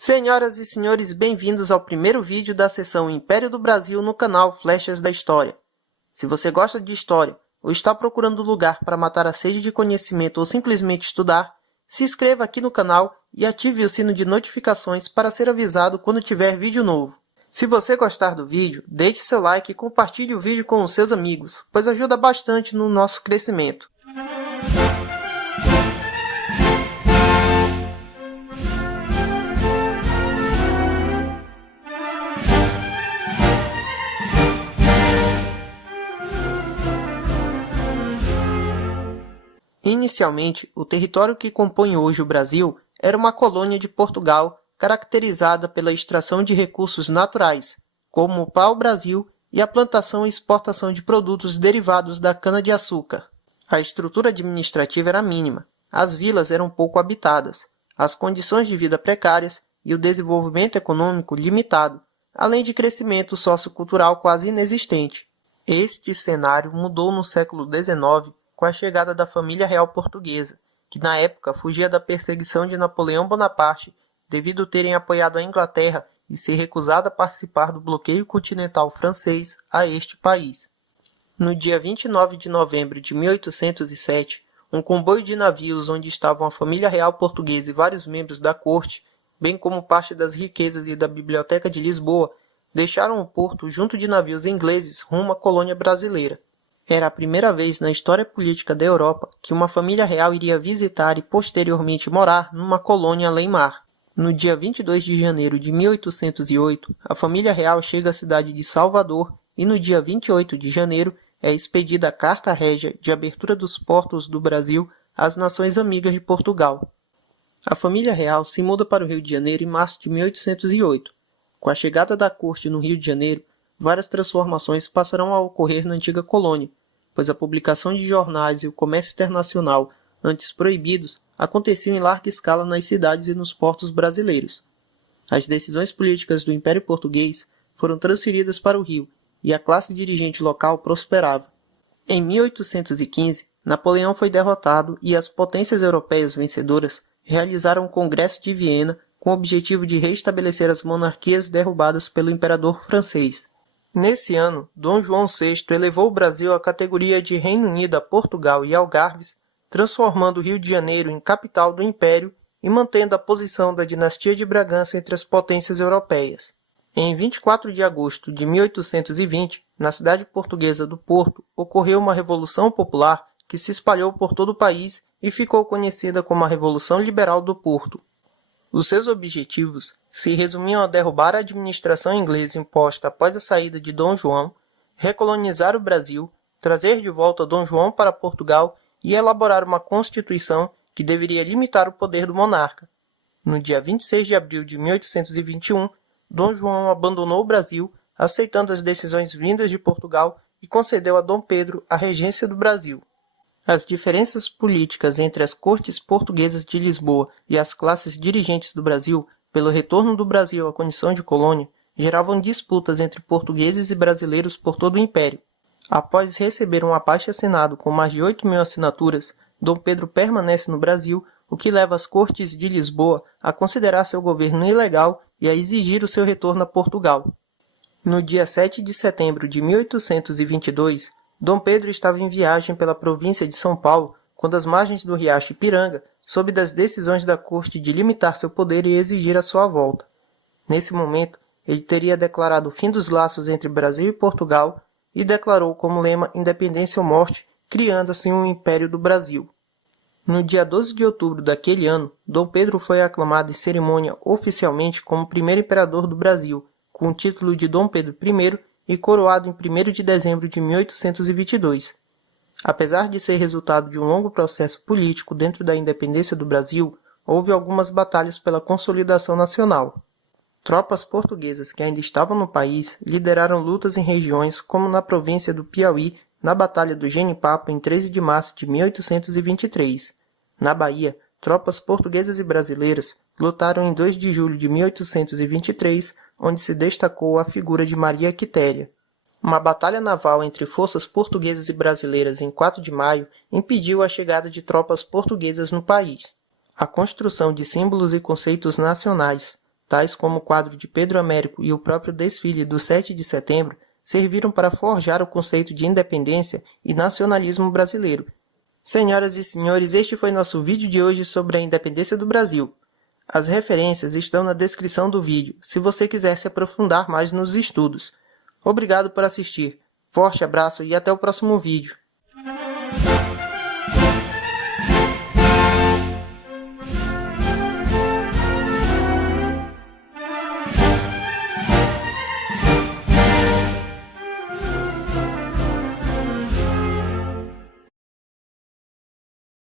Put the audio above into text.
Senhoras e senhores, bem-vindos ao primeiro vídeo da seção Império do Brasil no canal Flechas da História. Se você gosta de história ou está procurando lugar para matar a sede de conhecimento ou simplesmente estudar, se inscreva aqui no canal e ative o sino de notificações para ser avisado quando tiver vídeo novo. Se você gostar do vídeo, deixe seu like e compartilhe o vídeo com os seus amigos, pois ajuda bastante no nosso crescimento. Inicialmente, o território que compõe hoje o Brasil era uma colônia de Portugal caracterizada pela extração de recursos naturais, como o pau-brasil e a plantação e exportação de produtos derivados da cana-de-açúcar. A estrutura administrativa era mínima, as vilas eram pouco habitadas, as condições de vida precárias e o desenvolvimento econômico limitado, além de crescimento sociocultural quase inexistente. Este cenário mudou no século XIX com a chegada da família real portuguesa, que na época fugia da perseguição de Napoleão Bonaparte devido a terem apoiado a Inglaterra e se recusado a participar do bloqueio continental francês a este país. No dia 29 de novembro de 1807, um comboio de navios onde estavam a família real portuguesa e vários membros da corte, bem como parte das riquezas e da biblioteca de Lisboa, deixaram o porto junto de navios ingleses rumo à colônia brasileira. Era a primeira vez na história política da Europa que uma família real iria visitar e posteriormente morar numa colônia além-mar. No dia 22 de janeiro de 1808, a família real chega à cidade de Salvador e no dia 28 de janeiro é expedida a Carta Régia de abertura dos portos do Brasil às nações amigas de Portugal. A família real se muda para o Rio de Janeiro em março de 1808. Com a chegada da corte no Rio de Janeiro, várias transformações passarão a ocorrer na antiga colônia, pois a publicação de jornais e o comércio internacional, antes proibidos, aconteciam em larga escala nas cidades e nos portos brasileiros. As decisões políticas do Império Português foram transferidas para o Rio e a classe dirigente local prosperava. Em 1815, Napoleão foi derrotado e as potências europeias vencedoras realizaram o Congresso de Viena com o objetivo de restabelecer as monarquias derrubadas pelo imperador francês. Nesse ano, Dom João VI elevou o Brasil à categoria de Reino Unido a Portugal e Algarves, transformando o Rio de Janeiro em capital do Império e mantendo a posição da dinastia de Bragança entre as potências europeias. Em 24 de agosto de 1820, na cidade portuguesa do Porto, ocorreu uma revolução popular que se espalhou por todo o país e ficou conhecida como a Revolução Liberal do Porto. Os seus objetivos se resumiam a derrubar a administração inglesa imposta após a saída de Dom João, recolonizar o Brasil, trazer de volta Dom João para Portugal e elaborar uma constituição que deveria limitar o poder do monarca. No dia 26 de abril de 1821, Dom João abandonou o Brasil, aceitando as decisões vindas de Portugal e concedeu a Dom Pedro a regência do Brasil. As diferenças políticas entre as cortes portuguesas de Lisboa e as classes dirigentes do Brasil, pelo retorno do Brasil à condição de colônia, geravam disputas entre portugueses e brasileiros por todo o Império. Após receber um abaixo-assinado com mais de 8.000 assinaturas, Dom Pedro permanece no Brasil, o que leva as cortes de Lisboa a considerar seu governo ilegal e a exigir o seu retorno a Portugal. No dia 7 de setembro de 1822, Dom Pedro estava em viagem pela província de São Paulo, quando as margens do riacho Ipiranga, soube das decisões da corte de limitar seu poder e exigir a sua volta. Nesse momento, ele teria declarado o fim dos laços entre Brasil e Portugal e declarou como lema independência ou morte, criando assim o Império do Brasil. No dia 12 de outubro daquele ano, Dom Pedro foi aclamado em cerimônia oficialmente como primeiro imperador do Brasil, com o título de Dom Pedro I e coroado em 1º de dezembro de 1822. Apesar de ser resultado de um longo processo político dentro da independência do Brasil, houve algumas batalhas pela consolidação nacional. Tropas portuguesas que ainda estavam no país lideraram lutas em regiões como na província do Piauí, na Batalha do Genipapo em 13 de março de 1823. Na Bahia, tropas portuguesas e brasileiras lutaram em 2 de julho de 1823, onde se destacou a figura de Maria Quitéria. Uma batalha naval entre forças portuguesas e brasileiras em 4 de maio impediu a chegada de tropas portuguesas no país. A construção de símbolos e conceitos nacionais, tais como o quadro de Pedro Américo e o próprio desfile do 7 de setembro, serviram para forjar o conceito de independência e nacionalismo brasileiro. Senhoras e senhores, este foi nosso vídeo de hoje sobre a independência do Brasil. As referências estão na descrição do vídeo, se você quiser se aprofundar mais nos estudos. Obrigado por assistir. Forte abraço e até o próximo vídeo.